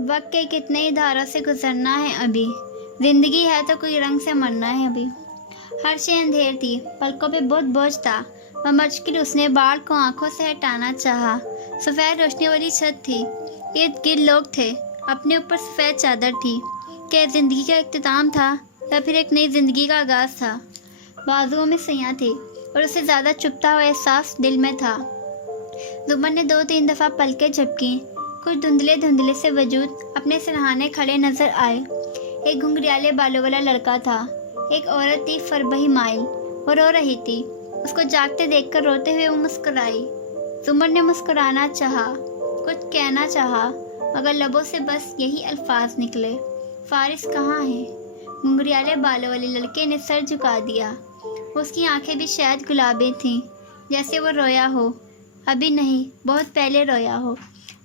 वक्त के कितने ही धारों से गुजरना है अभी, जिंदगी है तो कोई रंग से मरना है अभी। हर शय अंधेर थी, पलकों पे बहुत बोझ था। वह मुश्किल उसने बाढ़ को आंखों से हटाना चाहा। सफ़ेद रोशनी वाली छत थी, इर्द गिर्द लोग थे, अपने ऊपर सफ़ेद चादर थी। क्या जिंदगी का इख्तिताम था या फिर एक नई जिंदगी का आगाज़ था? बाजुओं में सैयां थी और उससे ज़्यादा चुभता हुआ एहसास दिल में था। जुमर ने 2-3 दफ़ा पलकें झपकी। कुछ धुंधले धुंधले से वजूद अपने सिरहाने खड़े नजर आए। एक घुंघरियाले बालों वाला लड़का था, एक औरत थी फरबही माइल, वो रो रही थी। उसको जागते देखकर रोते हुए वो मुस्कुराई। जुमर ने मुस्कुराना चाहा, कुछ कहना चाहा, मगर लबों से बस यही अल्फाज निकले, फारिस कहाँ है? घुंघरियाले बालों वाले लड़के ने सर झुका दिया। उसकी आंखें भी शायद गुलाबी थीं, जैसे वो रोया हो। अभी नहीं, बहुत पहले रोया हो।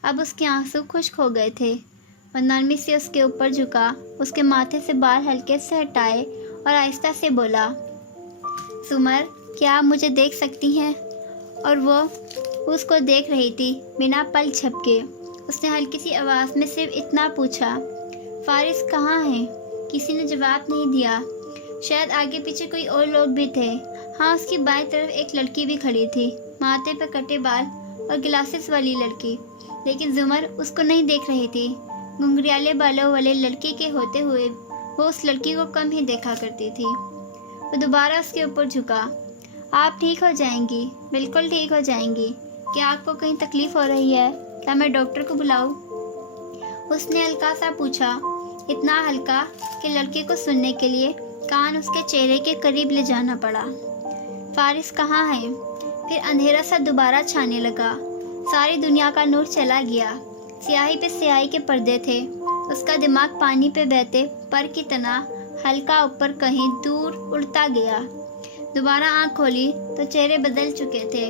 अब उसके आंसू खुश्क हो गए थे। वह नरमी से उसके ऊपर झुका, उसके माथे से बाल हल्के से हटाए और आहिस्ता से बोला, जुमर, क्या आप मुझे देख सकती हैं? और वो उसको देख रही थी, बिना पल झपके। उसने हल्की सी आवाज़ में सिर्फ इतना पूछा, फारिस कहाँ है? किसी ने जवाब नहीं दिया। शायद आगे पीछे कोई और लोग भी थे। हाँ, उसकी बाएं तरफ एक लड़की भी खड़ी थी, माथे पर कटे बाल और ग्लासेस वाली लड़की। लेकिन जुमर उसको नहीं देख रही थी। घुंघरियाले बालों वाले लड़के के होते हुए वो उस लड़की को कम ही देखा करती थी। वो दोबारा उसके ऊपर झुका। आप ठीक हो जाएंगी, बिल्कुल ठीक हो जाएंगी। क्या आपको कहीं तकलीफ हो रही है? क्या मैं डॉक्टर को बुलाऊं? उसने हल्का सा पूछा, इतना हल्का कि लड़के को सुनने के लिए कान उसके चेहरे के करीब ले जाना पड़ा। फारिस कहाँ है? फिर अंधेरा सा दोबारा छाने लगा। सारी दुनिया का नूर चला गया। स्याही पे स्याही के पर्दे थे। उसका दिमाग पानी पे बहते पर की तरह हल्का ऊपर कहीं दूर उड़ता गया। दोबारा आंख खोली तो चेहरे बदल चुके थे।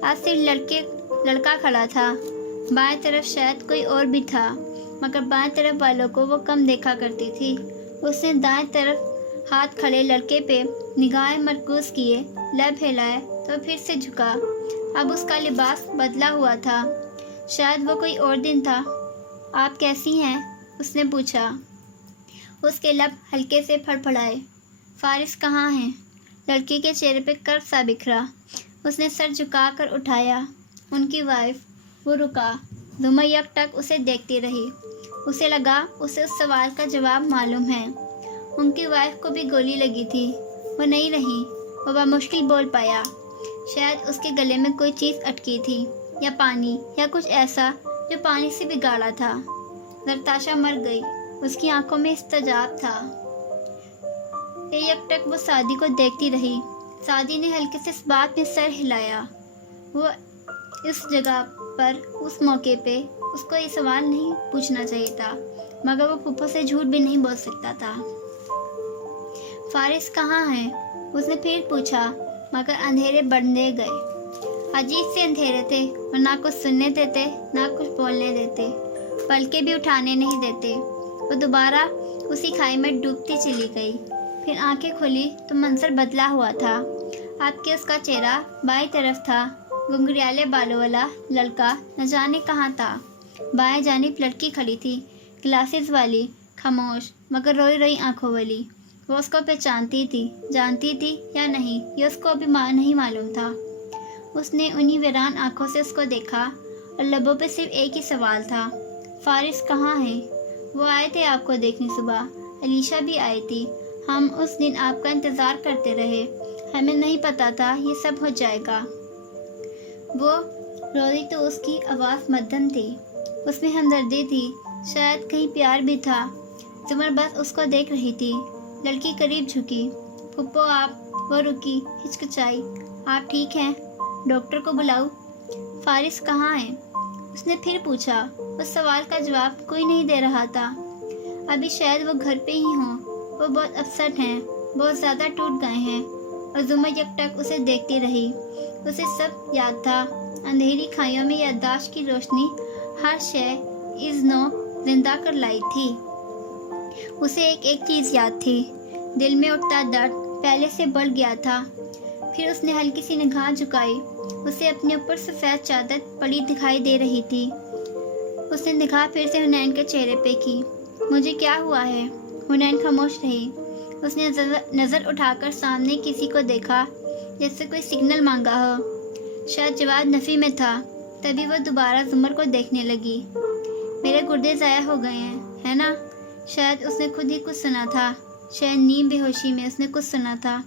आज सिर्फ लड़का खड़ा था। बाएं तरफ शायद कोई और भी था, मगर बाएं तरफ वालों को वो कम देखा करती थी। उसने दाएं तरफ हाथ खड़े लड़के पे निगाहें मरकूज किए, लब हिलाए तो फिर से झुका। अब उसका लिबास बदला हुआ था, शायद वो कोई और दिन था। आप कैसी हैं? उसने पूछा। उसके लब हल्के से फड़फड़ाए। फारिस कहाँ हैं? लड़के के चेहरे पे कर्व सा बिखरा। उसने सर झुकाकर उठाया। उनकी वाइफ। वो रुका। जुमर यकटक उसे देखती रही। उसे लगा उसे उस सवाल का जवाब मालूम है। उनकी वाइफ को भी गोली लगी थी। वो नहीं रही। वो बामुश्किल बोल पाया। शायद उसके गले में कोई चीज़ अटकी थी, या पानी, या कुछ ऐसा जो पानी से भी गाढ़ा था। नरताशा मर गई। उसकी आंखों में इस्तजाब था। एकटक वो सादी को देखती रही। सादी ने हल्के से इस बात में सर हिलाया। वो इस जगह पर, उस मौके पे उसको ये सवाल नहीं पूछना चाहिए था, मगर वो फूफो से झूठ भी नहीं बोल सकता था। फारिस कहाँ है? उसने फिर पूछा, मगर अंधेरे बढ़ने गए। अजीब से अंधेरे थे और ना कुछ सुनने देते, ना कुछ बोलने देते, पलके भी उठाने नहीं देते। वो दोबारा उसी खाई में डूबती चली गई। फिर आंखें खुली तो मंजर बदला हुआ था। आपके उसका चेहरा बाईं तरफ था। घुंघरियाले बालों वाला लड़का न जाने कहाँ था। बाएं जानिब लड़की खड़ी थी, ग्लासेस वाली, खामोश मगर रोई रोई आंखों वाली। वो उसको पहचानती थी, जानती थी या नहीं, ये उसको अभी नहीं मालूम था। उसने उन्हीं वीरान आंखों से उसको देखा और लबों पे सिर्फ एक ही सवाल था, फारिस कहाँ है? वो आए थे आपको देखने सुबह, अलीशा भी आई थी। हम उस दिन आपका इंतज़ार करते रहे। हमें नहीं पता था ये सब हो जाएगा। वो रोई तो उसकी आवाज़ मध्यम थी, उसमें हमदर्दी थी, शायद कहीं प्यार भी था। जुमर बस उसको देख रही थी। लड़की करीब झुकी। फुप्पो आप? वो रुकी, हिचकिचाई। आप ठीक हैं? डॉक्टर को बुलाऊं? फारिस कहाँ है? उसने फिर पूछा। उस सवाल का जवाब कोई नहीं दे रहा था। अभी शायद वो घर पे ही हों। वो बहुत अपसेट हैं, बहुत ज़्यादा टूट गए हैं। और जुमर यकटक उसे देखती रही। उसे सब याद था। अंधेरी खाइयों में याददाश्त की रोशनी हर शय इज़्नो जिंदा कर लाई थी। उसे एक चीज़ याद थी। दिल में उठता दर्द पहले से बढ़ गया था। फिर उसने हल्की सी निगाह झुकाई। उसे अपने ऊपर सफ़ेद चादर पड़ी दिखाई दे रही थी। اس نے نگاہ پھر سے حنین کے چہرے پہ کی۔ مجھے کیا ہوا ہے؟ حنین خاموش رہی۔ اس نے نظر اٹھا کر سامنے کسی کو دیکھا جیسے کوئی سگنل مانگا ہو۔ شاید جواب نفی میں تھا۔ تبھی وہ دوبارہ زمر کو دیکھنے لگی۔ میرے گردے ضائع ہو گئے ہیں، ہے نا؟ شاید اس نے خود ہی کچھ سنا تھا، شاید نیم بے ہوشی میں اس نے کچھ سنا تھا۔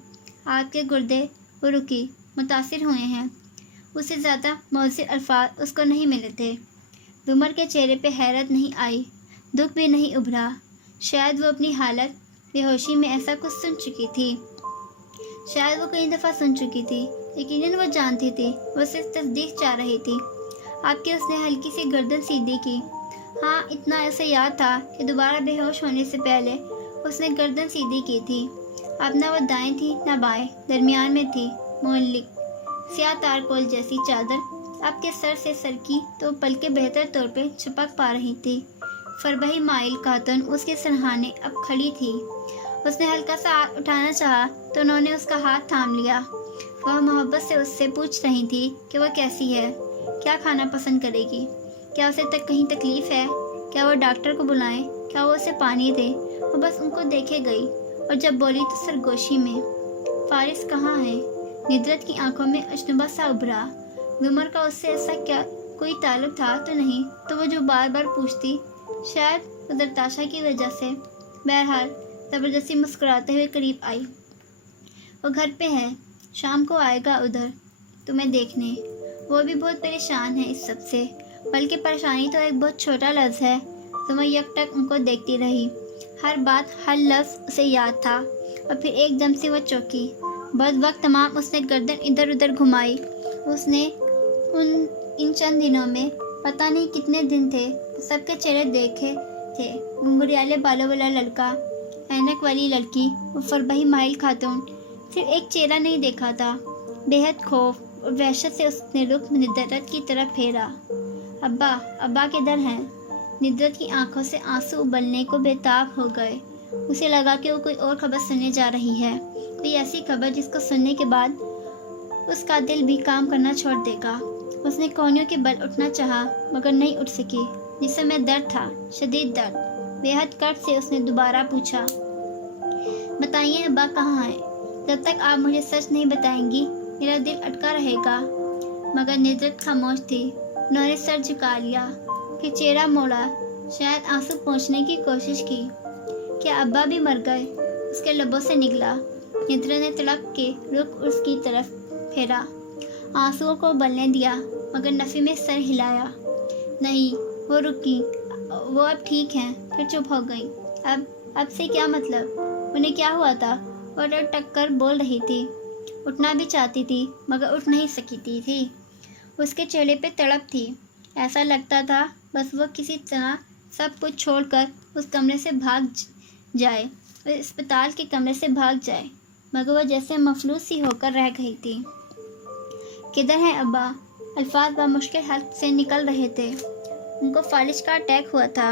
آپ کے گردے، وہ رکی، متاثر ہوئے ہیں۔ اس سے زیادہ مؤثر الفاظ اس کو نہیں ملے تھے۔ زمر کے چہرے پہ حیرت نہیں آئی، دکھ بھی نہیں ابھرا۔ شاید وہ اپنی حالت بے ہوشی میں ایسا کچھ سن چکی تھی، شاید وہ کئی دفعہ سن چکی تھی۔ یقیناً وہ جانتی تھی، وہ صرف تصدیق چاہ رہی تھی۔ آپ کی اس نے ہلکی سی گردن سیدھی کی۔ ہاں، اتنا اسے یاد تھا کہ دوبارہ بے ہوش ہونے سے پہلے اس نے گردن سیدھی کی تھی۔ اب نہ وہ دائیں تھی نہ بائیں، درمیان میں تھی، معلق سیاہ تارکول جیسی چادر آپ کے سر سے سر کی تو پلکیں بہتر طور پہ چھپک پا رہی تھی۔ فربہی مائل خاتون اس کے سرہانے اب کھڑی تھی۔ اس نے ہلکا سا ہاتھ اٹھانا چاہا تو انہوں نے اس کا ہاتھ تھام لیا۔ وہ محبت سے اس سے پوچھ رہی تھی کہ وہ کیسی ہے، کیا کھانا پسند کرے گی، کیا اسے کہیں تکلیف ہے، کیا وہ ڈاکٹر کو بلائیں، کیا وہ اسے پانی دے۔ وہ بس ان کو دیکھے گئی اور جب بولی تو سرگوشی میں، فارس کہاں ہے؟ ندرت کی آنکھوں میں اشنبا سا ابھرا۔ زمر کا اس سے ایسا کیا کوئی تعلق تھا تو نہیں، تو وہ جو بار بار پوچھتی، شاید نظرتاشا کی وجہ سے۔ بہرحال زبردستی مسکراتے ہوئے قریب آئی۔ وہ گھر پہ ہے، شام کو آئے گا ادھر تمہیں دیکھنے۔ وہ بھی بہت پریشان ہے اس سب سے، بلکہ پریشانی تو ایک بہت چھوٹا لفظ ہے۔ زمر یکٹک ان کو دیکھتی رہی۔ ہر بات، ہر لفظ اسے یاد تھا، اور پھر ایک دم سے وہ چونکی۔ بعد وقت تمام اس نے گردن ادھر ادھر گھمائی۔ اس نے ان چند دنوں میں پتہ نہیں کتنے دن تھے، سب کے چہرے دیکھے تھے۔ گھنگھریالے بالوں والا لڑکا، اینک والی لڑکی، وہ فربہی مائل خاتون، صرف ایک چہرہ نہیں دیکھا تھا۔ بے حد خوف اور وحشت سے اس نے رخ ندرت کی طرف پھیرا۔ ابا، ابا کدھر ہیں؟ ندرت کی آنکھوں سے آنسو ابلنے کو بے تاب ہو گئے۔ اسے لگا کہ وہ کوئی اور خبر سننے جا رہی ہے، کوئی ایسی خبر جس کو سننے کے بعد اس کا دل بھی کام کرنا چھوڑ دے گا۔ اس نے کونیوں کے بل اٹھنا چاہا مگر نہیں اٹھ سکی۔ جسم میں درد تھا، شدید درد۔ بے حد کرد سے اس نے دوبارہ پوچھا، بتائیے ابا کہاں ہیں؟ جب تک آپ مجھے سچ نہیں بتائیں گی میرا دل اٹکا رہے گا۔ مگر ندرت خاموش تھی۔ انہوں نے سر جھکا لیا، پھر چہرہ موڑا، شاید آنسو پوچھنے کی کوشش کی۔ کیا ابا بھی مر گئے؟ اس کے لبوں سے نکلا۔ ندرت نے تڑپ کے رخ اس کی طرف پھیرا، آنسوؤں کو ابلنے دیا مگر نفی میں سر ہلایا۔ نہیں، وہ رکی، وہ اب ٹھیک ہیں، پھر چپ ہو گئی۔ اب سے کیا مطلب؟ انہیں کیا ہوا تھا؟ وہ ڈر ٹک کر بول رہی تھی، اٹھنا بھی چاہتی تھی مگر اٹھ نہیں سکتی تھی۔ اس کے چہرے پہ تڑپ تھی، ایسا لگتا تھا بس وہ کسی طرح سب کچھ چھوڑ کر اس کمرے سے بھاگ جائے، اس اسپتال کے کمرے سے بھاگ جائے، مگر وہ جیسے مفلوج سی ہو کر رہ گئی تھی۔ کدھر ہیں ابا؟ الفاظ بمشکل حلق سے نکل رہے تھے۔ ان کو فالج کا اٹیک ہوا تھا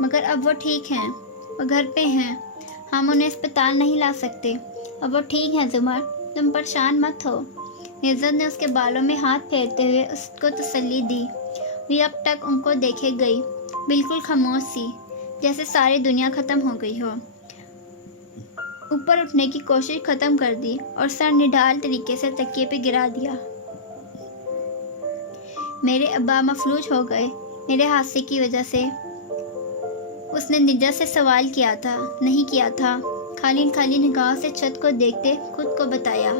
مگر اب وہ ٹھیک ہیں، وہ گھر پہ ہیں، ہم انہیں اسپتال نہیں لا سکتے، اب وہ ٹھیک ہیں زمر، تم پریشان مت ہو۔ ندرت نے اس کے بالوں میں ہاتھ پھیرتے ہوئے اس کو تسلی دی۔ وہ اب تک ان کو دیکھے گئی، بالکل خاموش سی، جیسے ساری دنیا ختم ہو گئی ہو۔ اوپر اٹھنے کی کوشش ختم کر دی اور سر نڈھال طریقے سے تکیے پہ گرا دیا۔ میرے ابا مفلوج ہو گئے میرے حادثے کی وجہ سے، اس نے ندرت سے سوال کیا تھا، نہیں کیا تھا، خالی نگاہوں سے چھت کو دیکھتے خود کو بتایا۔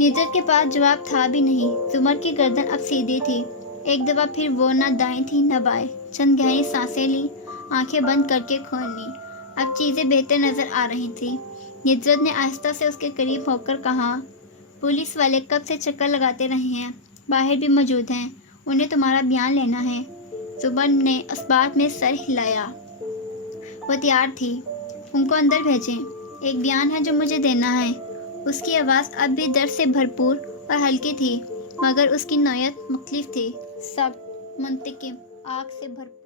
ندرت کے پاس جواب تھا بھی نہیں۔ زمر کی گردن اب سیدھی تھی۔ ایک دفعہ پھر وہ نہ دائیں تھی نہ بائیں، چند گہری سانسیں لی، آنکھیں بند کر کے کھول لی۔ اب چیزیں بہتر نظر آ رہی تھیں۔ ندرت نے آہستہ سے اس کے قریب ہو کر کہا، پولیس والے کب سے چکر لگاتے رہے ہیں، باہر بھی موجود ہیں، انہیں تمہارا بیان لینا ہے۔ زمر نے اثبات میں سر ہلایا۔ وہ تیار تھی، ان کو اندر بھیجیں، ایک بیان ہے جو مجھے دینا ہے۔ اس کی آواز اب بھی درد سے بھرپور اور ہلکی تھی مگر اس کی نوعیت مختلف تھی، سخت، منتقم، آگ سے بھرپور۔